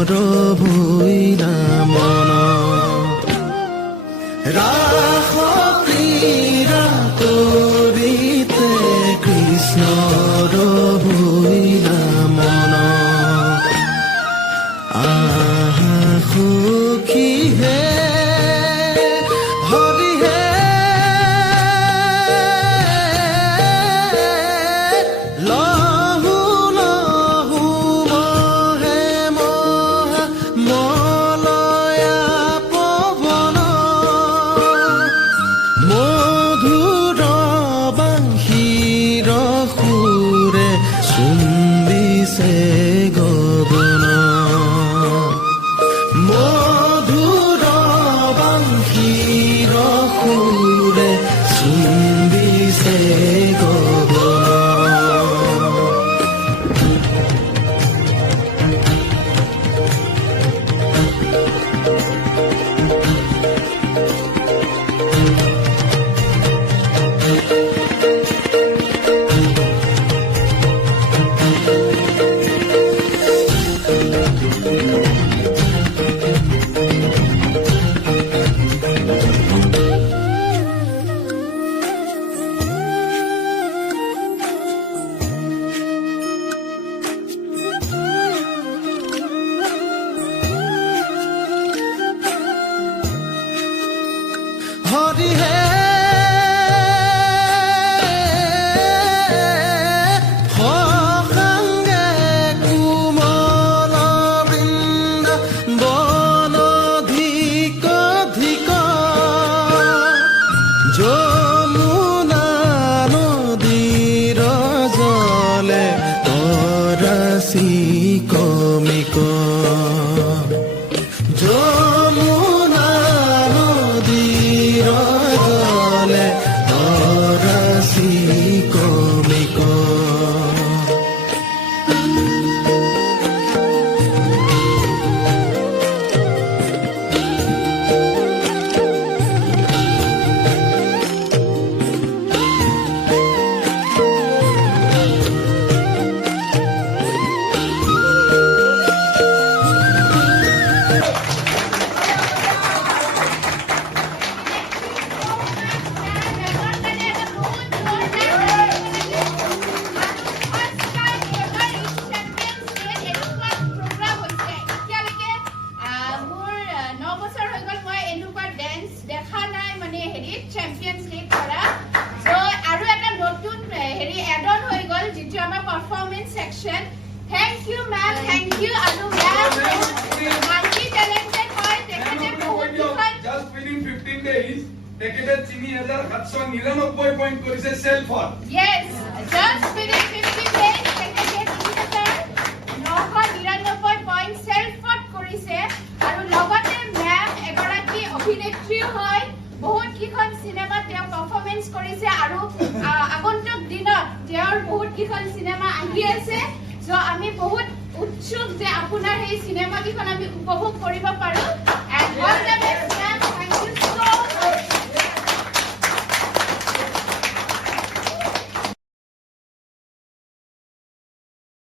ভৈৰা মন ৰাস ক্ৰীড়া কৰিতে কৃষ্ণৰ ভৈৰা মন আহা সখী হে হৰি হে লহু লহু মহে মহা মলয়া পৱন মধুৰ বাঁশীৰ সুৰে চুম্বিছে গগন মধুৰ বাঁশীৰ সুৰে চুম্বিছে গগন হৰি হে সসাংগে কোমল বৃন্দ বনধিক ধিক যমুনা নদীৰ জলে তৰাচি কমিক যমুনা নদীৰ জলে তৰাচি কমিক Champions League কৰা so আৰু এটা নতুন হেৰি এড অন হৈ গল যেটো আমাৰ performance section thank you ma'am thank you আৰু ম্যাম মাল্টি ট্যালেন্টেড হয় তেখেতে বহুত দুখন just within 15 days তেখেতে 3799 পইণ্ট কৰিছে সেলফত yes just within 15 days তেখেতে 3999 পইণ্ট সেলফত কৰিছে আৰু লগতে ম্যাম এগৰাকী অভিনেত্ৰী হয় বহুত কিখন সিনেমা তেওঁ পাৰফৰম্যান্স কৰিছে আৰু আগন্তুক দিনত তেওঁৰ বহুত কিখন সিনেমা আহি আছে সো আমি বহুত উৎসুক যে আপোনাৰ এই সিনেমা কিখন আমি উপভোগ কৰিব পাৰো